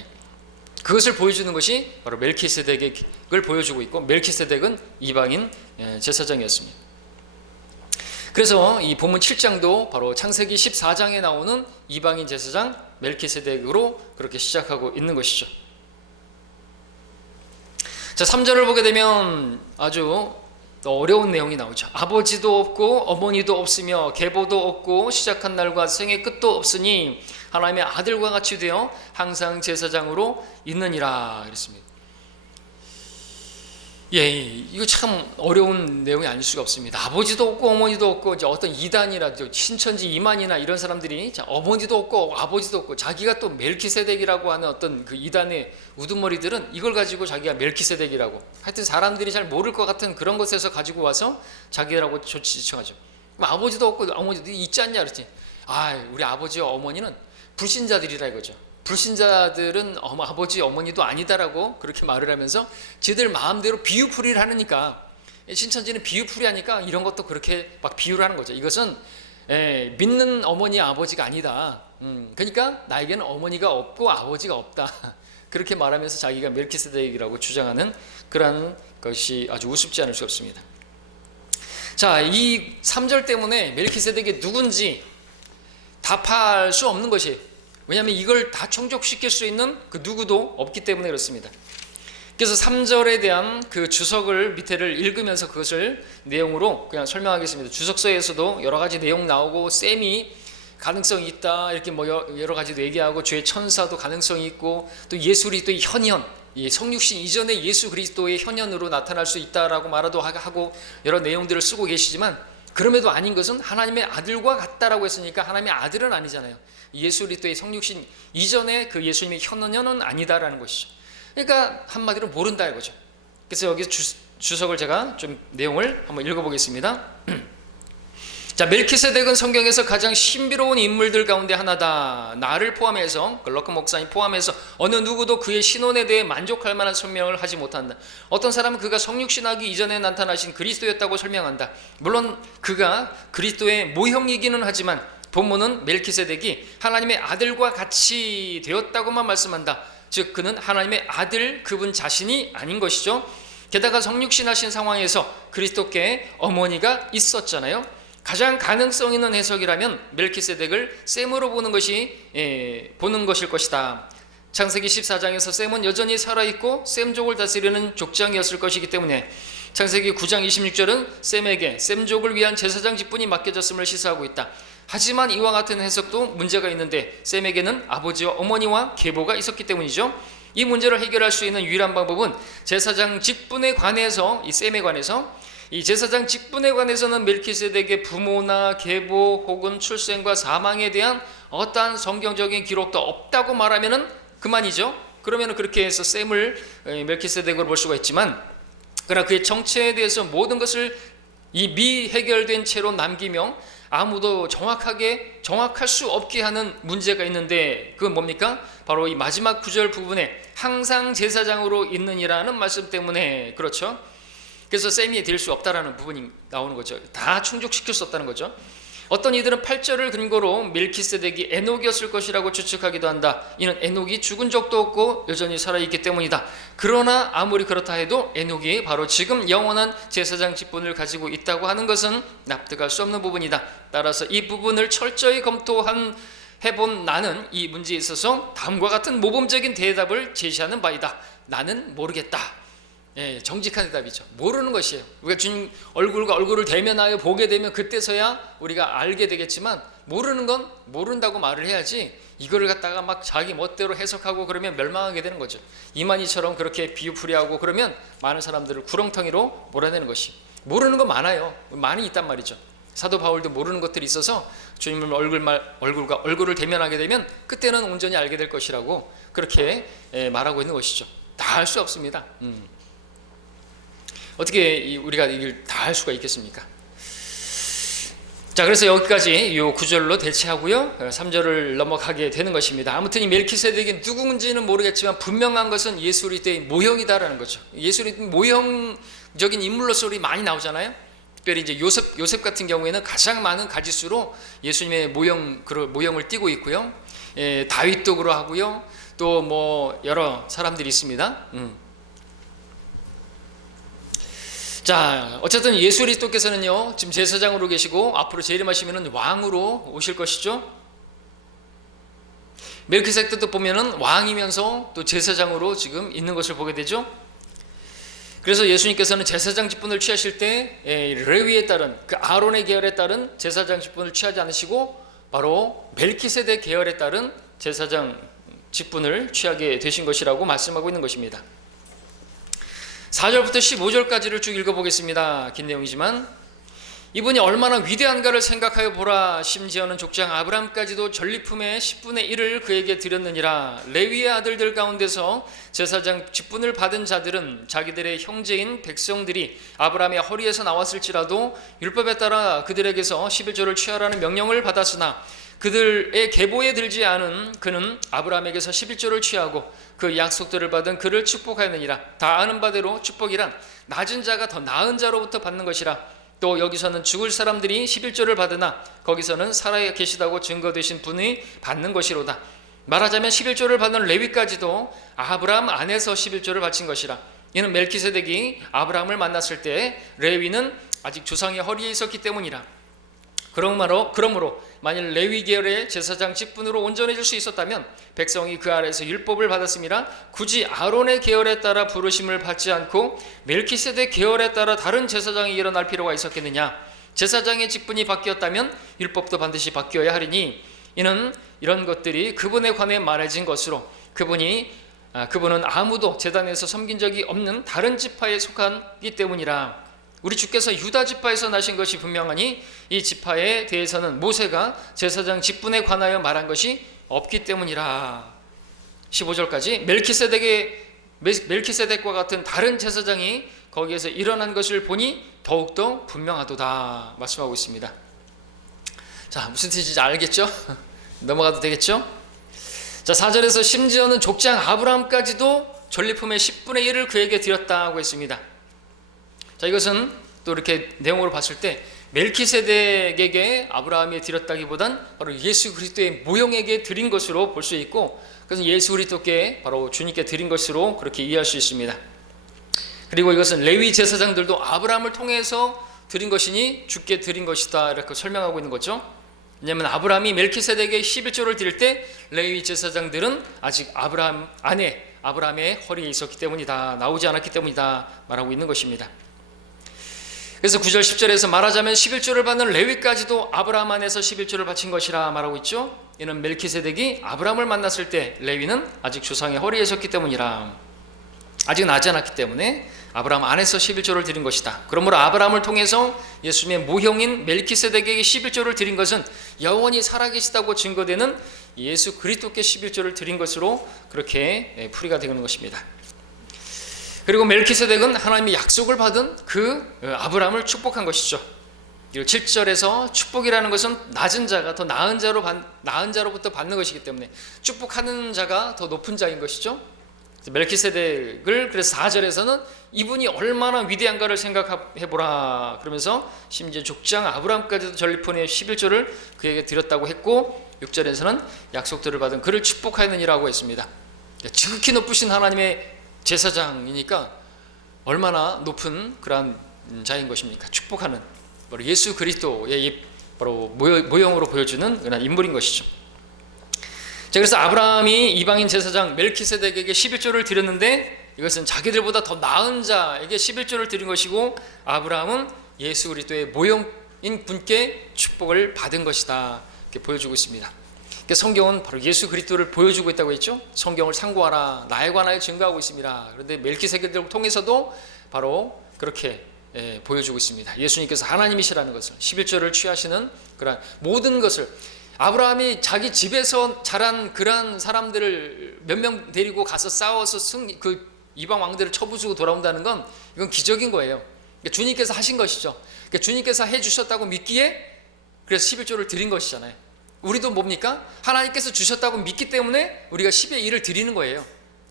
그것을 보여주는 것이 바로 멜키세덱을 보여주고 있고, 멜키세덱은 이방인 제사장이었습니다. 그래서 이 본문 7장도 바로 창세기 14장에 나오는 이방인 제사장 멜키세덱으로 그렇게 시작하고 있는 것이죠. 자, 3절을 보게 되면 아주 어려운 내용이 나오죠. 아버지도 없고 어머니도 없으며 계보도 없고 시작한 날과 생의 끝도 없으니 하나님의 아들과 같이 되어 항상 제사장으로 있느니라 그랬습니다. 예, 이거 참 어려운 내용이 아닐 수가 없습니다. 아버지도 없고 어머니도 없고, 이제 어떤 이단이나 신천지 이만이나 이런 사람들이 어머니도 없고 아버지도 없고, 자기가 또 멜키세덱이라고 하는 어떤 그 이단의 우두머리들은 이걸 가지고 자기가 멜키세덱이라고, 하여튼 사람들이 잘 모를 것 같은 그런 것에서 가지고 와서 자기라고 지칭하죠. 아버지도 없고 어머니도 있지 않냐 그랬지. 우리 아버지와 어머니는 불신자들이라 이거죠. 불신자들은 아버지 어머니도 아니다라고 그렇게 말을 하면서 지들 마음대로 비유풀이를 하니까, 신천지는 비유풀이 하니까 이런 것도 그렇게 막 비유를 하는 거죠. 이것은 믿는 어머니 아버지가 아니다. 그러니까 나에게는 어머니가 없고 아버지가 없다. 그렇게 말하면서 자기가 멜키세덱이라고 주장하는 그런 것이 아주 우습지 않을 수 없습니다. 자, 이 3절 때문에 멜키세덱이 누군지 답할 수 없는 것이, 왜냐하면 이걸 다 충족시킬 수 있는 그 누구도 없기 때문에 그렇습니다. 그래서 3절에 대한 그 주석을 밑에를 읽으면서 그것을 내용으로 그냥 설명하겠습니다. 주석서에서도 여러 가지 내용 나오고, 셈이 가능성이 있다 이렇게 뭐 여러 가지도 얘기하고, 죄의 천사도 가능성이 있고, 또 예수 그리스도의 현현, 성육신 이전에 예수 그리스도의 현현으로 나타날 수 있다라고 말도 하고 여러 내용들을 쓰고 계시지만, 그럼에도 아닌 것은 하나님의 아들과 같다라고 했으니까 하나님의 아들은 아니잖아요. 예수 그리스도의 성육신 이전에 그 예수님의 현현은 아니다라는 것이죠. 그러니까 한마디로 모른다 이거죠. 그래서 여기 주석을 제가 좀 내용을 한번 읽어보겠습니다. 자, 멜키세덱은 성경에서 가장 신비로운 인물들 가운데 하나다. 나를 포함해서, 럭커 목사님 포함해서 어느 누구도 그의 신원에 대해 만족할 만한 설명을 하지 못한다. 어떤 사람은 그가 성육신하기 이전에 나타나신 그리스도였다고 설명한다. 물론 그가 그리스도의 모형이기는 하지만 본문은 멜키세덱이 하나님의 아들과 같이 되었다고만 말씀한다. 즉 그는 하나님의 아들, 그분 자신이 아닌 것이죠. 게다가 성육신하신 상황에서 그리스도께 어머니가 있었잖아요. 가장 가능성 있는 해석이라면 멜키세덱을 셈으로 보는 것일 것이다. 창세기 14장에서 셈은 여전히 살아있고 셈족을 다스리는 족장이었을 것이기 때문에 창세기 9장 26절은 셈에게 셈족을 위한 제사장 직분이 맡겨졌음을 시사하고 있다. 하지만 이와 같은 해석도 문제가 있는데, 셈에게는 아버지와 어머니와 계보가 있었기 때문이죠. 이 문제를 해결할 수 있는 유일한 방법은 제사장 직분에 관해서, 이 셈에 관해서, 이 제사장 직분에 관해서는 멜키세덱의 부모나 계보 혹은 출생과 사망에 대한 어떠한 성경적인 기록도 없다고 말하면은 그만이죠. 그러면 그렇게 해서 셈을 멜키세덱으로 볼 수가 있지만, 그러나 그의 정체에 대해서 모든 것을 이 미해결된 채로 남기며 아무도 정확할 수 없게 하는 문제가 있는데, 그건 뭡니까? 바로 이 마지막 구절 부분에 항상 제사장으로 있느니라는 말씀 때문에 그렇죠. 그래서 셈이 될 수 없다라는 부분이 나오는 거죠. 다 충족시킬 수 없다는 거죠. 어떤 이들은 8절을 근거로 멜키세덱이 에녹이었을 것이라고 추측하기도 한다. 이는 에녹이 죽은 적도 없고 여전히 살아있기 때문이다. 그러나 아무리 그렇다 해도 에녹이 바로 지금 영원한 제사장 직분을 가지고 있다고 하는 것은 납득할 수 없는 부분이다. 따라서 이 부분을 철저히 해본 나는 이 문제에 있어서 다음과 같은 모범적인 대답을 제시하는 바이다. 나는 모르겠다. 예, 정직한 대답이죠. 모르는 것이에요. 우리가 주님 얼굴과 얼굴을 대면하여 보게 되면 그때서야 우리가 알게 되겠지만, 모르는 건 모른다고 말을 해야지 이거를 갖다가 막 자기 멋대로 해석하고 그러면 멸망하게 되는 거죠. 이만희처럼 그렇게 비유풀이하고 그러면 많은 사람들을 구렁텅이로 몰아내는 것이. 모르는 거 많아요. 많이 있단 말이죠. 사도 바울도 모르는 것들이 있어서 주님을 얼굴과 얼굴을 대면하게 되면 그때는 온전히 알게 될 것이라고 그렇게 말하고 있는 것이죠. 다 할 수 없습니다. 어떻게 우리가 이걸 다 할 수가 있겠습니까? 자, 그래서 여기까지 이 9절로 대체하고요, 3절을 넘어가게 되는 것입니다. 아무튼 이 멜키세덱이 누군지는 모르겠지만 분명한 것은 예수 그리스도의 모형이다라는 거죠. 예수 그리스도 모형적인 인물로서 우리 많이 나오잖아요. 특별히 이제 요셉 같은 경우에는 가장 많은 가지수로 예수님의 모형을 띠고 있고요. 다윗도 그러하고요. 또 뭐 여러 사람들이 있습니다. 자, 어쨌든 예수 그리스도께서는요, 지금 제사장으로 계시고 앞으로 재림하시면은 왕으로 오실 것이죠. 멜키세덱도 보면은 왕이면서 또 제사장으로 지금 있는 것을 보게 되죠. 그래서 예수님께서는 제사장 직분을 취하실 때 레위에 따른 그 아론의 계열에 따른 제사장 직분을 취하지 않으시고 바로 멜키세덱 계열에 따른 제사장 직분을 취하게 되신 것이라고 말씀하고 있는 것입니다. 4절부터 15절까지를 쭉 읽어보겠습니다. 긴 내용이지만, 이분이 얼마나 위대한가를 생각하여 보라. 심지어는 족장 아브람까지도 전리품의 10분의 1을 그에게 드렸느니라. 레위의 아들들 가운데서 제사장 직분을 받은 자들은 자기들의 형제인 백성들이 아브람의 허리에서 나왔을지라도 율법에 따라 그들에게서 11조를 취하라는 명령을 받았으나 그들의 계보에 들지 않은 그는 아브라함에게서 11조를 취하고 그 약속들을 받은 그를 축복하였느니라. 다 아는 바대로 축복이란 낮은 자가 더 나은 자로부터 받는 것이라. 또 여기서는 죽을 사람들이 11조를 받으나 거기서는 살아 계시다고 증거되신 분이 받는 것이로다. 말하자면 11조를 받는 레위까지도 아브라함 안에서 11조를 바친 것이라. 이는 멜키세덱이 아브라함을 만났을 때 레위는 아직 조상의 허리에 있었기 때문이라. 그러므로 만일 레위 계열의 제사장 직분으로 온전해질 수 있었다면 백성이 그 아래에서 율법을 받았음이라. 굳이 아론의 계열에 따라 부르심을 받지 않고 멜키세덱 계열에 따라 다른 제사장이 일어날 필요가 있었겠느냐. 제사장의 직분이 바뀌었다면 율법도 반드시 바뀌어야 하리니 이는 이런 것들이 그분에 관해 말해진 것으로 그분은 아무도 제단에서 섬긴 적이 없는 다른 지파에 속하기 때문이라. 우리 주께서 유다 지파에서 나신 것이 분명하니 이 지파에 대해서는 모세가 제사장 직분에 관하여 말한 것이 없기 때문이라. 15절까지 멜키세덱과 같은 다른 제사장이 거기에서 일어난 것을 보니 더욱더 분명하도다 말씀하고 있습니다. 자, 무슨 뜻인지 알겠죠? 넘어가도 되겠죠? 자, 4절에서 심지어는 족장 아브라함까지도 전리품의 10분의 1을 그에게 드렸다고 했습니다. 자, 이것은 또 이렇게 내용으로 봤을 때 멜키세덱에게 아브라함이 드렸다기보단 바로 예수 그리스도의 모형에게 드린 것으로 볼 수 있고, 그래서 예수 그리스도께 바로 주님께 드린 것으로 그렇게 이해할 수 있습니다. 그리고 이것은 레위 제사장들도 아브라함을 통해서 드린 것이니 주께 드린 것이다 이렇게 설명하고 있는 거죠. 왜냐하면 아브라함이 멜키세덱에게 11조를 드릴 때 레위 제사장들은 아직 아브라함의 허리에 있었기 때문이다, 나오지 않았기 때문이다 말하고 있는 것입니다. 그래서 9절 10절에서 말하자면 11조를 받는 레위까지도 아브라함 안에서 11조를 바친 것이라 말하고 있죠. 이는 멜키세덱이 아브라함을 만났을 때 레위는 아직 조상의 허리에 있었기 때문이라. 아직 나지 않았기 때문에 아브라함 안에서 11조를 드린 것이다. 그러므로 아브라함을 통해서 예수님의 모형인 멜키세덱에게 11조를 드린 것은 영원히 살아계시다고 증거되는 예수 그리스도께 11조를 드린 것으로 그렇게 풀이가 되는 것입니다. 그리고 멜키세덱은 하나님의 약속을 받은 그 아브라함을 축복한 것이죠. 그리고 7절에서 축복이라는 것은 낮은 자가 더 나은 자로부터 받는 것이기 때문에 축복하는 자가 더 높은 자인 것이죠. 멜키세덱을 그래서 4절에서는 이분이 얼마나 위대한가를 생각해보라 그러면서 심지어 족장 아브라함까지도 전리품의 11조를 그에게 드렸다고 했고 6절에서는 약속들을 받은 그를 축복하였느니라고 했습니다. 지극히 높으신 하나님의 제사장이니까 얼마나 높은 그러한 자인 것입니까? 축복하는 바로 예수 그리스도의 바로 모형으로 보여주는 그런 인물인 것이죠. 자, 그래서 아브라함이 이방인 제사장 멜키세덱에게 11조를 드렸는데 이것은 자기들보다 더 나은 자에게 11조를 드린 것이고 아브라함은 예수 그리스도의 모형인 분께 축복을 받은 것이다 이렇게 보여주고 있습니다. 그러니까 성경은 바로 예수 그리스도를 보여주고 있다고 했죠. 성경을 상고하라 나에 관하여 증거하고 있습니다. 그런데 멜키세덱을 통해서도 바로 그렇게 보여주고 있습니다. 예수님께서 하나님이시라는 것을 11조를 취하시는 그런 모든 것을 아브라함이 자기 집에서 자란 그런 사람들을 몇 명 데리고 가서 싸워서 그 이방 왕들을 쳐부수고 돌아온다는 건 이건 기적인 거예요. 그러니까 주님께서 하신 것이죠. 그러니까 주님께서 해주셨다고 믿기에 그래서 11조를 드린 것이잖아요. 우리도 뭡니까? 하나님께서 주셨다고 믿기 때문에 우리가 10의 1을 드리는 거예요.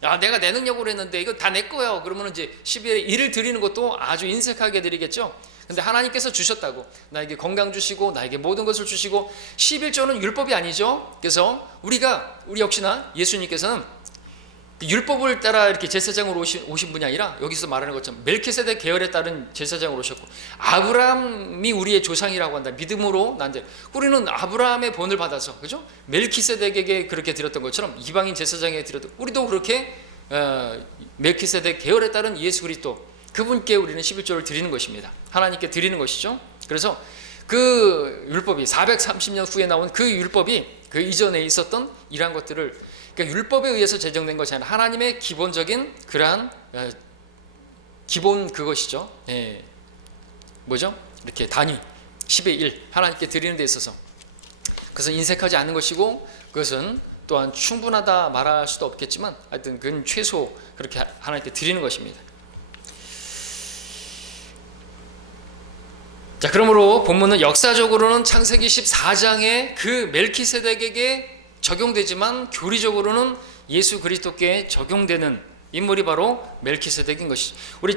야, 내가 내 능력으로 했는데 이거 다 내 거예요. 그러면 이제 10의 1을 드리는 것도 아주 인색하게 드리겠죠. 근데 하나님께서 주셨다고 나에게 건강 주시고 나에게 모든 것을 주시고 11조는 율법이 아니죠. 그래서 우리 역시나 예수님께서는 율법을 따라 이렇게 제사장으로 오신 분이 아니라 여기서 말하는 것처럼 멜키세덱 계열에 따른 제사장으로 오셨고 아브라함이 우리의 조상이라고 한다. 믿음으로 난데 우리는 아브라함의 본을 받아서 그죠? 멜키세덱에게 그렇게 드렸던 것처럼 이방인 제사장에게 드렸던 우리도 그렇게 멜키세덱 계열에 따른 예수 그리스도 그분께 우리는 11조를 드리는 것입니다. 하나님께 드리는 것이죠. 그래서 그 율법이 430년 후에 나온 그 율법이 그 이전에 있었던 이러한 것들을 그러니까 율법에 의해서 제정된 것이 아니라 하나님의 기본적인 그러한 기본 그것이죠. 뭐죠? 이렇게 단위 10의 1 하나님께 드리는 데 있어서 그것은 인색하지 않는 것이고 그것은 또한 충분하다 말할 수도 없겠지만 하여튼 그건 최소 그렇게 하나님께 드리는 것입니다. 자, 그러므로 본문은 역사적으로는 창세기 14장에 그 멜키세덱에게 적용되지만 교리적으로는 예수 그리스도께 적용되는 인물이 바로 멜키세덱인 것이죠. 우리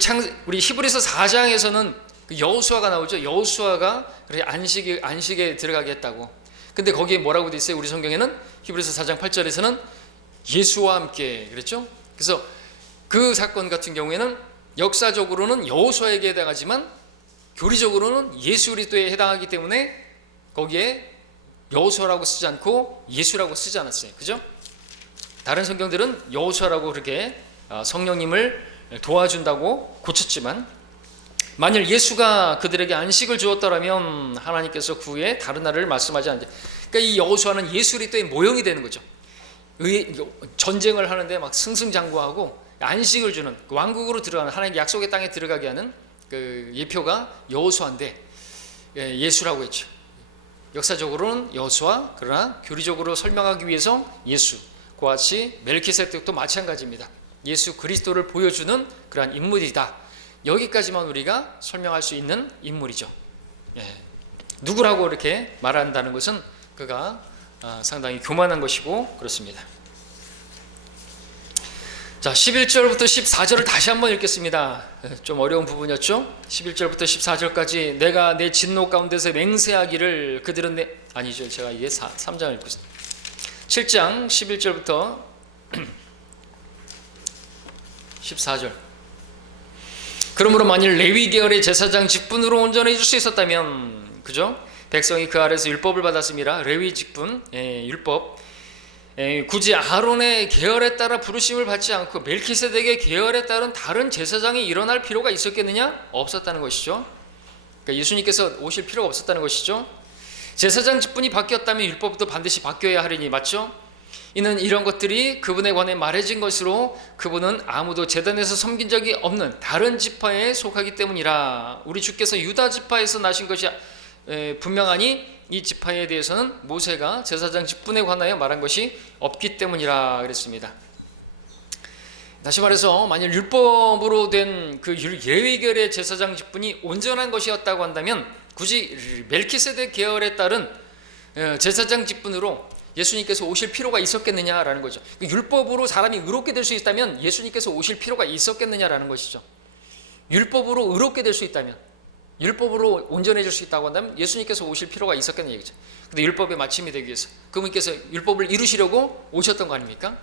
히브리서 4장에서는 그 여호수아가 나오죠. 여호수아가 그래 안식에 들어가게 했다고. 근데 거기에 뭐라고 돼 있어요? 우리 성경에는 히브리서 4장 8절에서는 예수와 함께 그랬죠. 그래서 그 사건 같은 경우에는 역사적으로는 여호수아에게 해당하지만 교리적으로는 예수 그리스도에 해당하기 때문에 거기에 여호수아라고 쓰지 않고 예수라고 쓰지 않았어요. 그죠? 다른 성경들은 여호수아라고 그렇게 성령님을 도와준다고 고쳤지만 만일 예수가 그들에게 안식을 주었더라면 하나님께서 그 후에 다른 날을 말씀하지 않는데 그러니까 이 여호수아는 예수 그리스도의 모형이 되는 거죠. 전쟁을 하는데 막 승승장구하고 안식을 주는 왕국으로 들어가는 하나님의 약속의 땅에 들어가게 하는 그 예표가 여호수아인데 예수라고 했죠. 역사적으로는 여호수아 그러나 교리적으로 설명하기 위해서 예수 그와 같이 멜키세덱도 마찬가지입니다. 예수 그리스도를 보여주는 그러한 인물이다. 여기까지만 우리가 설명할 수 있는 인물이죠. 누구라고 이렇게 말한다는 것은 그가 상당히 교만한 것이고 그렇습니다. 자, 11절부터 14절을 다시 한번 읽겠습니다. 좀 어려운 부분이었죠. 11절부터 14절까지 내가 내 진노 가운데서 맹세하기를 그들은 아니죠. 제가 이게 3장을 읽고 있습니다. 7장 11절부터 14절 그러므로 만일 레위 계열의 제사장 직분으로 온전해 줄 수 있었다면 그죠? 백성이 그 아래서 율법을 받았습니다. 레위 직분 율법 굳이 아론의 계열에 따라 부르심을 받지 않고 멜키세덱의 계열에 따른 다른 제사장이 일어날 필요가 있었겠느냐? 없었다는 것이죠. 그러니까 예수님께서 오실 필요가 없었다는 것이죠. 제사장 직분이 바뀌었다면 율법도 반드시 바뀌어야 하리니 맞죠? 이는 이런 것들이 그분에 관해 말해진 것으로 그분은 아무도 제단에서 섬긴 적이 없는 다른 지파에 속하기 때문이라. 우리 주께서 유다 지파에서 나신 것이 분명하니 이 지파에 대해서는 모세가 제사장 직분에 관하여 말한 것이 없기 때문이라 그랬습니다. 다시 말해서 만일 율법으로 된 그 레위 계열의 제사장 직분이 온전한 것이었다고 한다면 굳이 멜키세덱 계열에 따른 제사장 직분으로 예수님께서 오실 필요가 있었겠느냐라는 거죠. 율법으로 사람이 의롭게 될 수 있다면 예수님께서 오실 필요가 있었겠느냐라는 것이죠. 율법으로 의롭게 될 수 있다면, 율법으로 온전해질 수 있다고 한다면 예수님께서 오실 필요가 있었겠는 얘기죠. 근데 율법의 마침이 되기 위해서 그분께서 율법을 이루시려고 오셨던 거 아닙니까?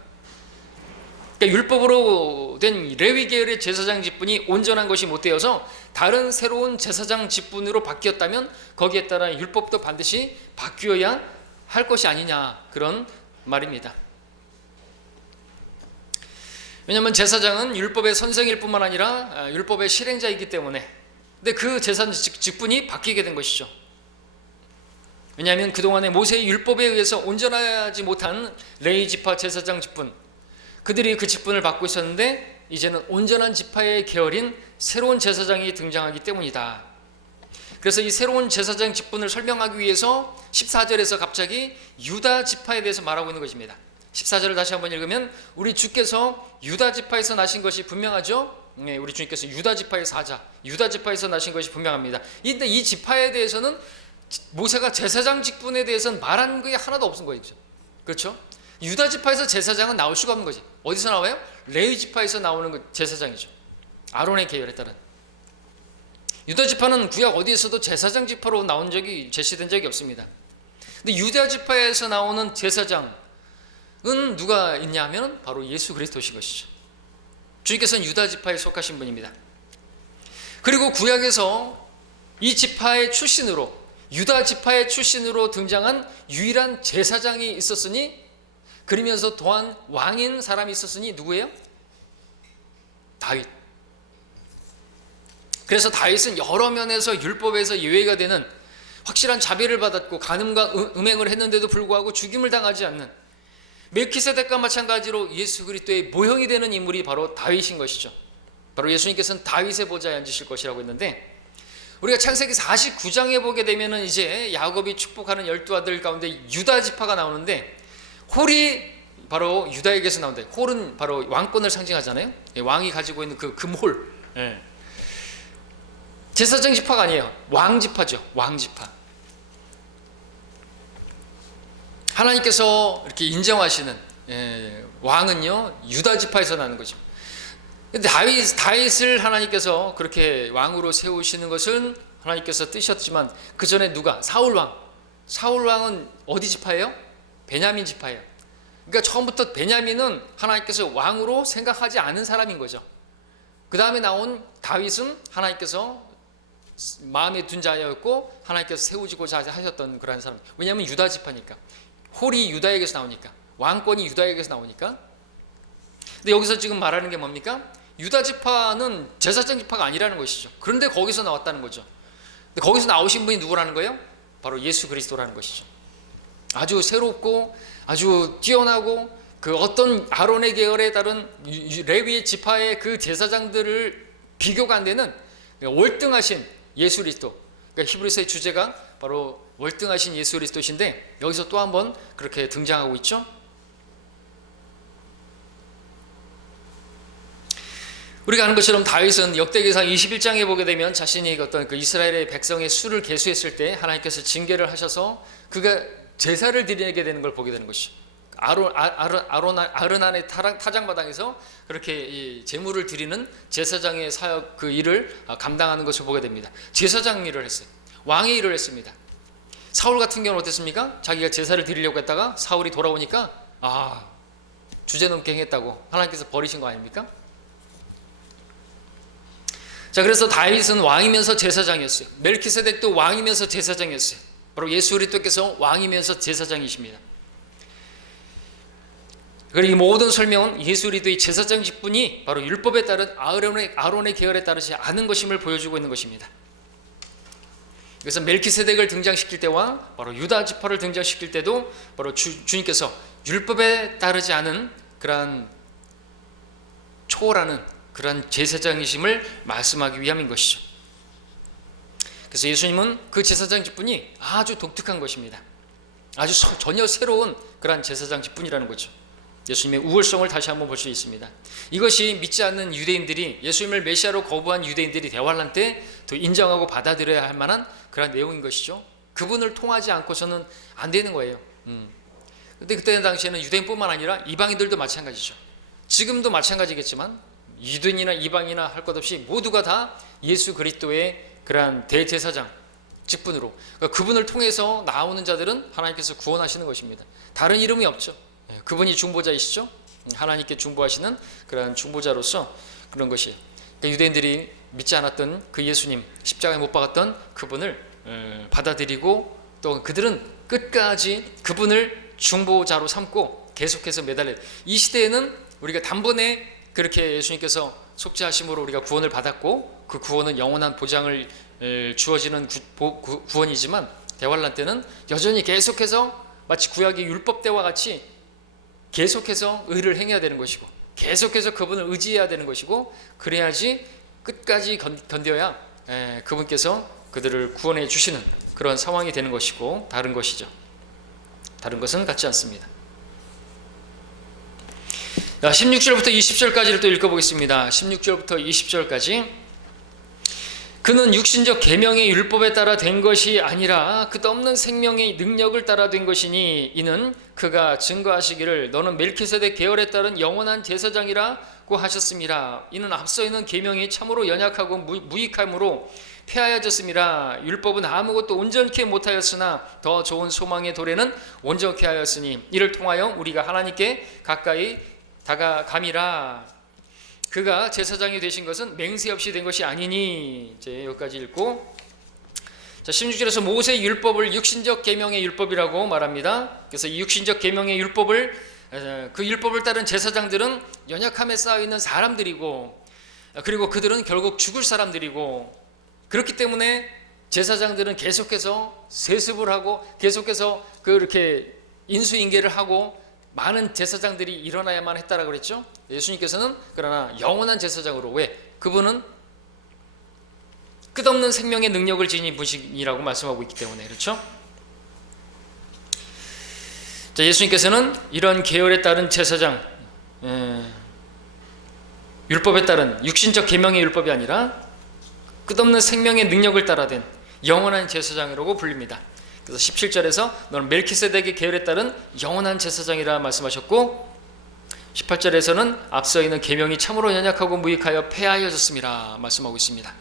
그러니까 율법으로 된 레위 계열의 제사장 직분이 온전한 것이 못 되어서 다른 새로운 제사장 직분으로 바뀌었다면 거기에 따라 율법도 반드시 바뀌어야 할 것이 아니냐, 그런 말입니다. 왜냐하면 제사장은 율법의 선생일 뿐만 아니라 율법의 실행자이기 때문에, 근데 그 제사장 직분이 바뀌게 된 것이죠. 왜냐하면 그동안의 모세의 율법에 의해서 온전하지 못한 레위 지파 제사장 직분, 그들이 그 직분을 받고 있었는데 이제는 온전한 지파의 계열인 새로운 제사장이 등장하기 때문이다. 그래서 이 새로운 제사장 직분을 설명하기 위해서 14절에서 갑자기 유다 지파에 대해서 말하고 있는 것입니다. 14절을 다시 한번 읽으면 우리 주께서 유다 지파에서 나신 것이 분명하죠. 네, 우리 주님께서 유다 지파의 사자, 유다 지파에서 나신 것이 분명합니다. 근데 이 지파에 대해서는 모세가 제사장 직분에 대해서는 말한 게 하나도 없은 거예요. 그렇죠? 유다 지파에서 제사장은 나올 수가 없는 거지. 어디서 나와요? 레위 지파에서 나오는 제사장이죠. 아론의 계열에 따른. 유다 지파는 구약 어디에서도 제사장 지파로 나온 적이 제시된 적이 없습니다. 근데 유다 지파에서 나오는 제사장은 누가 있냐 하면 바로 예수 그리스도신 것이죠. 주님께서는 유다 지파에 속하신 분입니다. 그리고 구약에서 이 지파의 출신으로, 유다 지파의 출신으로 등장한 유일한 제사장이 있었으니, 그러면서 또한 왕인 사람이 있었으니 누구예요? 다윗. 그래서 다윗은 여러 면에서 율법에서 예외가 되는, 확실한 자비를 받았고 간음과 음행을 했는데도 불구하고 죽임을 당하지 않는, 멜키세덱과 마찬가지로 예수 그리스도의 모형이 되는 인물이 바로 다윗인 것이죠. 바로 예수님께서는 다윗의 보좌에 앉으실 것이라고 했는데, 우리가 창세기 49장에 보게 되면은 이제 야곱이 축복하는 12아들 가운데 유다 지파가 나오는데, 홀이 바로 유다에게서 나온다. 홀은 바로 왕권을 상징하잖아요. 왕이 가지고 있는 그 금홀. 제사장 지파가 아니에요. 왕 지파죠. 왕 지파. 하나님께서 이렇게 인정하시는 왕은요 유다 지파에서 나는 거죠. 근데 다윗을 하나님께서 그렇게 왕으로 세우시는 것은 하나님께서 뜻이었지만, 그 전에 누가? 사울 왕은 어디 지파예요? 베냐민 지파예요. 그러니까 처음부터 베냐민은 하나님께서 왕으로 생각하지 않은 사람인 거죠. 그 다음에 나온 다윗은 하나님께서 마음에 둔 자였고 하나님께서 세우시고자 하셨던 그런 사람. 왜냐하면 유다 지파니까. 홀이 유다에게서 나오니까, 왕권이 유다에게서 나오니까. 근데 여기서 지금 말하는 게 뭡니까? 유다 지파는 제사장 지파가 아니라는 것이죠. 그런데 거기서 나왔다는 거죠. 근데 거기서 나오신 분이 누구라는 거예요? 바로 예수 그리스도라는 것이죠. 아주 새롭고 아주 뛰어나고 그 어떤 아론의 계열에 따른 레위 지파의 그 제사장들을 비교가 안 되는 월등하신 예수 그리스도. 그러니까 히브리서의 주제가 바로 월등하신 예수 그리스도신데, 여기서 또 한 번 그렇게 등장하고 있죠. 우리가 아는 것처럼 다윗은 역대기상 21장에 보게 되면 자신이 어떤 그 이스라엘의 백성의 수를 계수했을 때 하나님께서 징계를 하셔서 그가 제사를 드리게 되는 걸 보게 되는 것이죠. 아르난의 타작마당에서 그렇게 이 제물을 드리는 제사장의 사역, 그 일을 감당하는 것을 보게 됩니다. 제사장 일을 했어요. 왕의 일을 했습니다. 사울 같은 경우는 어땠습니까? 자기가 제사를 드리려고 했다가 사울이 돌아오니까 주제넘게 행했다고 하나님께서 버리신 거 아닙니까? 자, 그래서 다윗은 왕이면서 제사장이었어요. 멜키세덱도 왕이면서 제사장이었어요. 바로 예수 그리스도께서 왕이면서 제사장이십니다. 그리고 이 모든 설명은 예수 그리스도의 제사장 직분이 바로 율법에 따른 아론의 계열에 따르지 않은 것임을 보여주고 있는 것입니다. 그래서 멜키세덱을 등장시킬 때와 바로 유다 지파를 등장시킬 때도 바로 주님께서 율법에 따르지 않은 그러한 초월하는 그러한 제사장이심을 말씀하기 위함인 것이죠. 그래서 예수님은 그 제사장 직분이 아주 독특한 것입니다. 아주 전혀 새로운 그러한 제사장 직분이라는 거죠. 예수님의 우월성을 다시 한번 볼 수 있습니다. 이것이 믿지 않는 유대인들이, 예수님을 메시아로 거부한 유대인들이 대환란 때 더 인정하고 받아들여야 할 만한 그런 내용인 것이죠. 그분을 통하지 않고서는 안 되는 거예요. 근데 그때 당시에는 유대인뿐만 아니라 이방인들도 마찬가지죠. 지금도 마찬가지겠지만 유대인이나 이방인이나 할 것 없이 모두가 다 예수 그리스도의 그러한 대제사장 직분으로, 그러니까 그분을 통해서 나오는 자들은 하나님께서 구원하시는 것입니다. 다른 이름이 없죠. 그분이 중보자이시죠. 하나님께 중보하시는 그러한 중보자로서 그런 것이, 그러니까 유대인들이 믿지 않았던 그 예수님, 십자가에 못 박았던 그분을 받아들이고 또 그들은 끝까지 그분을 중보자로 삼고 계속해서 매달려. 이 시대에는 우리가 단번에 그렇게 예수님께서 속죄하심으로 우리가 구원을 받았고 그 구원은 영원한 보장을 주어지는 구원이지만, 대환란 때는 여전히 계속해서 마치 구약의 율법 때와 같이 계속해서 의를 행해야 되는 것이고 계속해서 그분을 의지해야 되는 것이고, 그래야지 끝까지 견뎌야 그분께서 그들을 구원해 주시는 그런 상황이 되는 것이고, 다른 것이죠. 다른 것은 같지 않습니다. 16절부터 20절까지를 또 읽어보겠습니다. 16절부터 20절까지. 그는 육신적 계명의 율법에 따라 된 것이 아니라 끝없는 생명의 능력을 따라 된 것이니, 이는 그가 증거하시기를 너는 멜키세덱 계열에 따른 영원한 제사장이라고 하셨습니다. 이는 앞서 있는 계명이 참으로 연약하고 무익함으로 폐하여졌습니다. 율법은 아무것도 온전케 못하였으나 더 좋은 소망의 도래는 온전케 하였으니 이를 통하여 우리가 하나님께 가까이 다가감이라. 그가 제사장이 되신 것은 맹세 없이 된 것이 아니니. 이제 여기까지 읽고, 자, 16절에서 모세의 율법을 육신적 계명의 율법이라고 말합니다. 그래서 이 육신적 계명의 율법을, 그 율법을 따른 제사장들은 연약함에 쌓여 있는 사람들이고, 그리고 그들은 결국 죽을 사람들이고, 그렇기 때문에 제사장들은 계속해서 세습을 하고 계속해서 그렇게 인수인계를 하고 많은 제사장들이 일어나야만 했다라고 그랬죠. 예수님께서는 그러나 영원한 제사장으로, 왜? 그분은 끝없는 생명의 능력을 지닌 분이라고 말씀하고 있기 때문에, 그렇죠? 자, 예수님께서는 이런 계열에 따른 제사장, 율법에 따른 육신적 계명의 율법이 아니라 끝없는 생명의 능력을 따라 된 영원한 제사장이라고 불립니다. 그래서 17절에서 너는 멜키세덱의 계열에 따른 영원한 제사장이라 말씀하셨고, 18절에서는 앞서 있는 계명이 참으로 연약하고 무익하여 폐하여졌습니다 말씀하고 있습니다.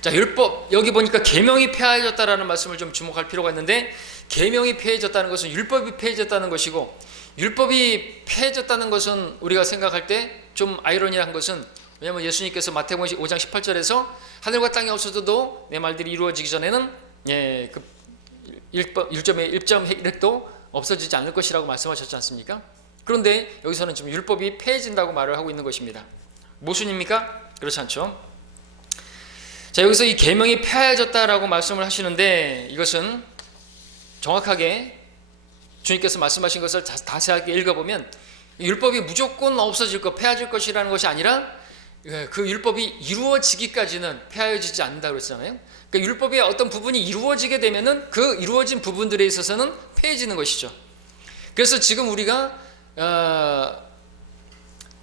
자, 율법, 여기 보니까 계명이 폐하여졌다라는 말씀을 좀 주목할 필요가 있는데, 계명이 폐해졌다는 것은 율법이 폐해졌다는 것이고, 율법이 폐해졌다는 것은 우리가 생각할 때 좀 아이러니한 것은, 왜냐하면 예수님께서 마태복음 5장 18절에서 하늘과 땅이 없어져도 내 말들이 이루어지기 전에는 그 1점의 1획도 없어지지 않을 것이라고 말씀하셨지 않습니까? 그런데 여기서는 지금 율법이 폐해진다고 말을 하고 있는 것입니다. 모순입니까? 그렇지 않죠. 자, 여기서 이 계명이 폐해졌다라고 말씀을 하시는데, 이것은 정확하게 주님께서 말씀하신 것을 자세하게 읽어보면 율법이 무조건 없어질 것, 폐해질 것이라는 것이 아니라 그 율법이 이루어지기까지는 폐하여지지 않는다고 그랬잖아요. 그러니까 율법의 어떤 부분이 이루어지게 되면은 그 이루어진 부분들에 있어서는 폐해지는 것이죠. 그래서 지금 우리가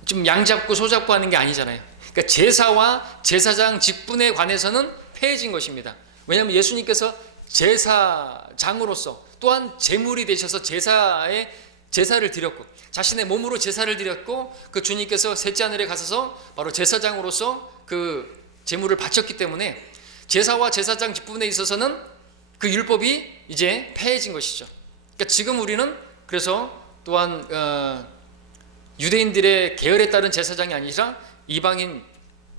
좀 양잡고 소잡고 하는 게 아니잖아요. 그러니까 제사와 제사장 직분에 관해서는 폐해진 것입니다. 왜냐하면 예수님께서 제사장으로서 또한 제물이 되셔서 제사를 드렸고, 자신의 몸으로 제사를 드렸고, 그 주님께서 셋째 하늘에 가셔서 바로 제사장으로서 그 제물을 바쳤기 때문에 제사와 제사장 직분에 있어서는 그 율법이 이제 폐해진 것이죠. 그러니까 지금 우리는 그래서 또한 유대인들의 계열에 따른 제사장이 아니라 이방인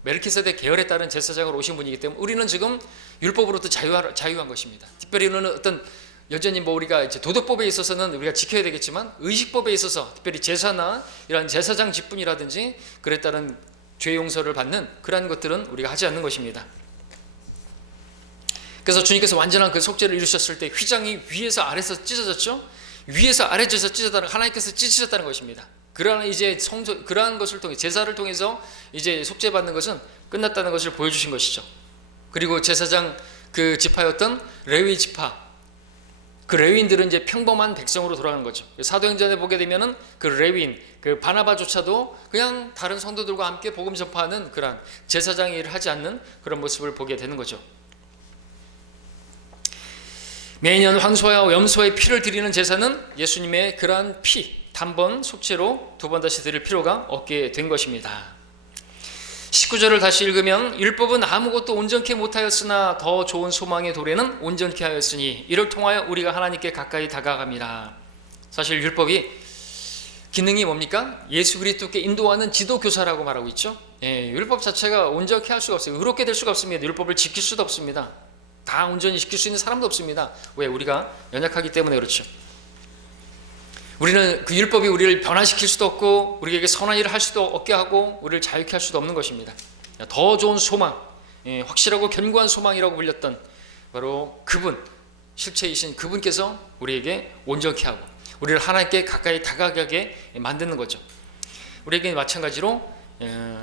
멜키세덱 계열에 따른 제사장으로 오신 분이기 때문에 우리는 지금 율법으로부터 자유한 것입니다. 특별히 우리는 어떤 여전히 우리가 이제 도덕법에 있어서는 우리가 지켜야 되겠지만, 의식법에 있어서 특별히 제사나 이런 제사장 직분이라든지 그에 따른 죄 용서를 받는 그러한 것들은 우리가 하지 않는 것입니다. 그래서 주님께서 완전한 그 속죄를 이루셨을 때 휘장이 위에서 아래서 찢어졌죠. 위에서 아래에서 찢어졌다는, 하나님께서 찢으셨다는 것입니다. 그러한 이제 그러한 것을 통해 제사를 통해서 이제 속죄받는 것은 끝났다는 것을 보여주신 것이죠. 그리고 제사장 그 지파였던 레위 지파, 그 레위인들은 이제 평범한 백성으로 돌아가는 거죠. 사도행전에 보게 되면은 그 레위인, 그 바나바조차도 그냥 다른 성도들과 함께 복음 전파하는 그런 제사장 일을 하지 않는 그런 모습을 보게 되는 거죠. 매년 황소와 염소의 피를 드리는 제사는 예수님의 그러한 피, 단번 속죄로 두 번 다시 드릴 필요가 없게 된 것입니다. 19절을 다시 읽으면 율법은 아무것도 온전케 못하였으나 더 좋은 소망의 도래는 온전케 하였으니 이를 통하여 우리가 하나님께 가까이 다가갑니다. 사실 율법이 기능이 뭡니까? 예수 그리스도께 인도하는 지도교사라고 말하고 있죠. 율법 자체가 온전케 할 수가 없어요. 의롭게 될 수가 없습니다. 율법을 지킬 수도 없습니다. 다 온전히 지킬 수 있는 사람도 없습니다. 왜? 우리가 연약하기 때문에 그렇죠. 우리는 그 율법이 우리를 변화시킬 수도 없고 우리에게 선한 일을 할 수도 없게 하고 우리를 자유케 할 수도 없는 것입니다. 더 좋은 소망, 확실하고 견고한 소망이라고 불렸던 바로 그분, 실체이신 그분께서 우리에게 온전케 하고 우리를 하나님께 가까이 다가가게 만드는 거죠. 우리에게 마찬가지로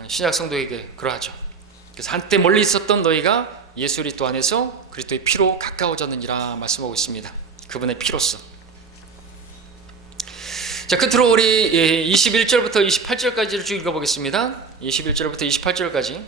신약 성도에게 그러하죠. 그래서 한때 멀리 있었던 너희가 예수 그리스도 안에서 그리스도의 피로 가까워졌느니라 말씀하고 있습니다. 그분의 피로써. 자, 끝으로 우리 21절부터 28절까지를 쭉 읽어보겠습니다. 21절부터 28절까지.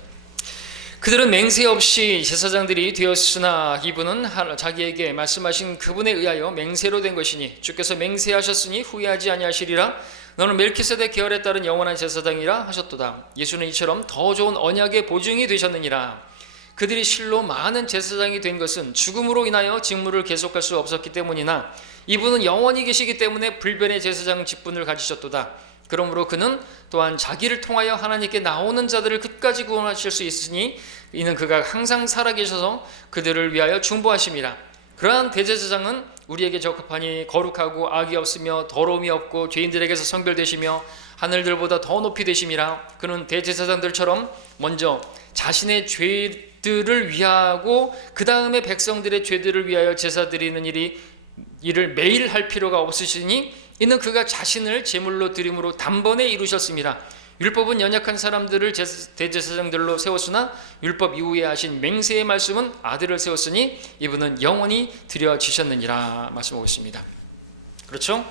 그들은 맹세 없이 제사장들이 되었으나 이분은 자기에게 말씀하신 그분에 의하여 맹세로 된 것이니 주께서 맹세하셨으니 후회하지 아니하시리라. 너는 멜키세덱 계열에 따른 영원한 제사장이라 하셨도다. 예수는 이처럼 더 좋은 언약의 보증이 되셨느니라. 그들이 실로 많은 제사장이 된 것은 죽음으로 인하여 직무를 계속할 수 없었기 때문이나 이분은 영원히 계시기 때문에 불변의 제사장 직분을 가지셨도다. 그러므로 그는 또한 자기를 통하여 하나님께 나오는 자들을 끝까지 구원하실 수 있으니 이는 그가 항상 살아계셔서 그들을 위하여 중보하심이라. 그러한 대제사장은 우리에게 적합하니 거룩하고 악이 없으며 더러움이 없고 죄인들에게서 성별되시며 하늘들보다 더 높이 되심이라. 그는 대제사장들처럼 먼저 자신의 죄들을 위하고 그 다음에 백성들의 죄들을 위하여 제사 드리는 일을 매일 할 필요가 없으시니 이는 그가 자신을 제물로 드림으로 단번에 이루셨습니다. 율법은 연약한 사람들을 대제사장들로 세웠으나 율법 이후에 하신 맹세의 말씀은 아들을 세웠으니 이분은 영원히 드려지셨느니라 말씀하고 있습니다. 그렇죠?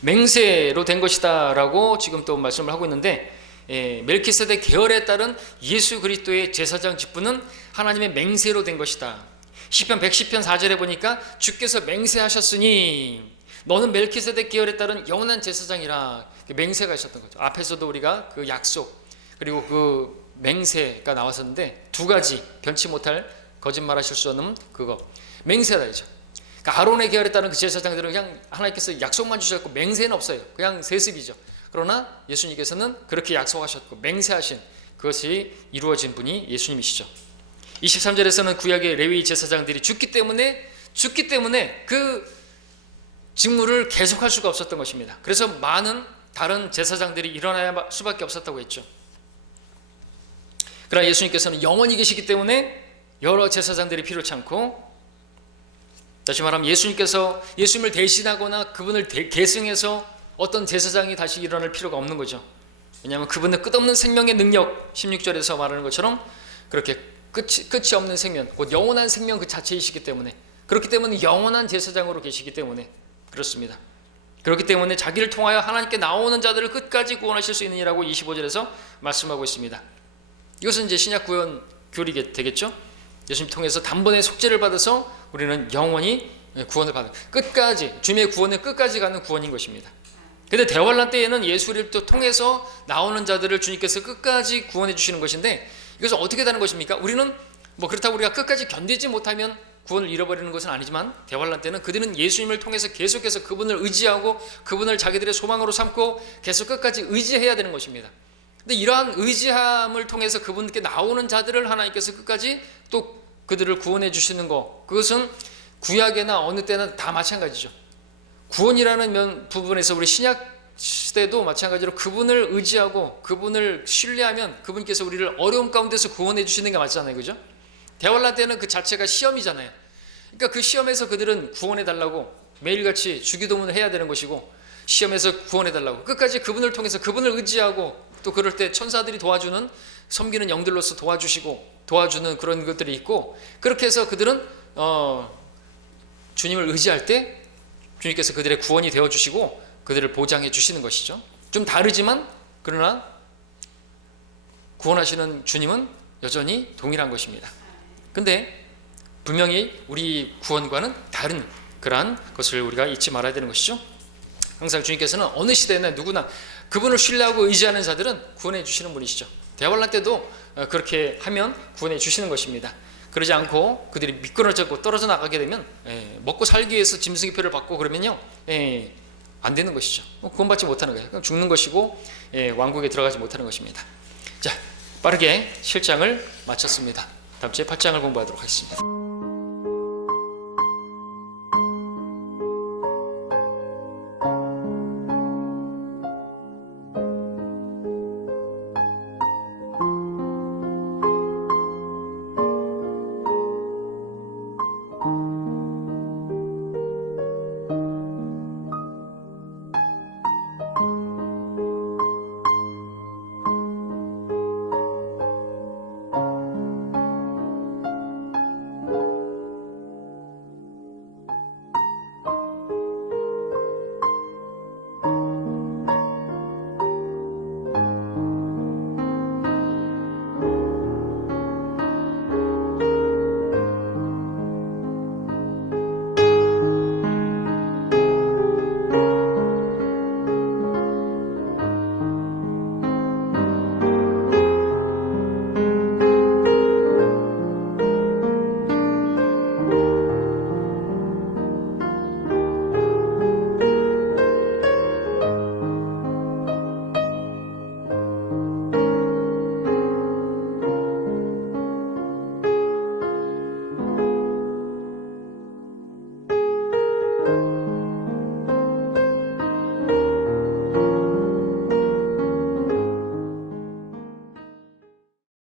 맹세로 된 것이다 라고 지금 또 말씀을 하고 있는데 멜키세덱 계열에 따른 예수 그리스도의 제사장 직분은 하나님의 맹세로 된 것이다. 시편 110편 4절에 보니까 주께서 맹세하셨으니 너는 멜키세덱 계열에 따른 영원한 제사장이라 맹세가 있었던 거죠. 앞에서도 우리가 그 약속 그리고 그 맹세가 나왔었는데 두 가지 변치 못할 거짓말하실 수 없는 그거 맹세다 이죠. 그러니까 아론의 계열에 따른 그 제사장들은 그냥 하나님께서 약속만 주셨고 맹세는 없어요. 그냥 세습이죠. 그러나 예수님께서는 그렇게 약속하셨고 맹세하신 그것이 이루어진 분이 예수님이시죠. 23절에서는 구약의 레위 제사장들이 죽기 때문에 그 직무를 계속할 수가 없었던 것입니다. 그래서 많은 다른 제사장들이 일어나야 수밖에 없었다고 했죠. 그러나 예수님께서는 영원히 계시기 때문에 여러 제사장들이 필요치 않고, 다시 말하면 예수님께서 예수님을 대신하거나 그분을 계승해서 어떤 제사장이 다시 일어날 필요가 없는 거죠. 왜냐하면 그분은 끝없는 생명의 능력, 16절에서 말하는 것처럼 그렇게 끝이 없는 생명, 곧 영원한 생명 그 자체이시기 때문에, 그렇기 때문에 영원한 제사장으로 계시기 때문에 그렇습니다. 그렇기 때문에 자기를 통하여 하나님께 나오는 자들을 끝까지 구원하실 수 있느니라고 25절에서 말씀하고 있습니다. 이것은 이제 신약 구원 교리가 되겠죠. 예수님 통해서 단번에 속죄를 받아서 우리는 영원히 구원을 받는, 끝까지 주님의 구원을 끝까지 가는 구원인 것입니다. 근데 대환란 때에는 예수를 또 통해서 나오는 자들을 주님께서 끝까지 구원해 주시는 것인데, 이것은 어떻게 되는 것입니까? 우리는 그렇다고 우리가 끝까지 견디지 못하면 구원을 잃어버리는 것은 아니지만, 대환란 때는 그들은 예수님을 통해서 계속해서 그분을 의지하고 그분을 자기들의 소망으로 삼고 계속 끝까지 의지해야 되는 것입니다. 근데 이러한 의지함을 통해서 그분께 나오는 자들을 하나님께서 끝까지 또 그들을 구원해 주시는 것, 그것은 구약에나 어느 때나 다 마찬가지죠. 구원이라는 부분에서 우리 신약 시대도 마찬가지로 그분을 의지하고 그분을 신뢰하면 그분께서 우리를 어려움 가운데서 구원해 주시는 게 맞잖아요, 그죠? 대환란 때는 그 자체가 시험이잖아요. 그러니까 그 시험에서 그들은 구원해 달라고 매일같이 주기도문을 해야 되는 것이고, 시험에서 구원해 달라고 끝까지 그분을 통해서 그분을 의지하고, 또 그럴 때 천사들이 도와주는, 섬기는 영들로서 도와주는 그런 것들이 있고, 그렇게 해서 그들은 주님을 의지할 때 주님께서 그들의 구원이 되어주시고 그들을 보장해 주시는 것이죠. 좀 다르지만 그러나 구원하시는 주님은 여전히 동일한 것입니다. 근데 분명히 우리 구원과는 다른 그러한 것을 우리가 잊지 말아야 되는 것이죠. 항상 주님께서는 어느 시대나 누구나 그분을 신뢰하고 의지하는 자들은 구원해 주시는 분이시죠. 대환란 때도 그렇게 하면 구원해 주시는 것입니다. 그러지 않고 그들이 미끄러졌고 떨어져 나가게 되면 먹고 살기 위해서 짐승의 표를 받고 그러면요 안 되는 것이죠. 구원받지 못하는 거예요. 죽는 것이고 왕국에 들어가지 못하는 것입니다. 자, 빠르게 7장을 마쳤습니다. 다음 주에 8장을 공부하도록 하겠습니다.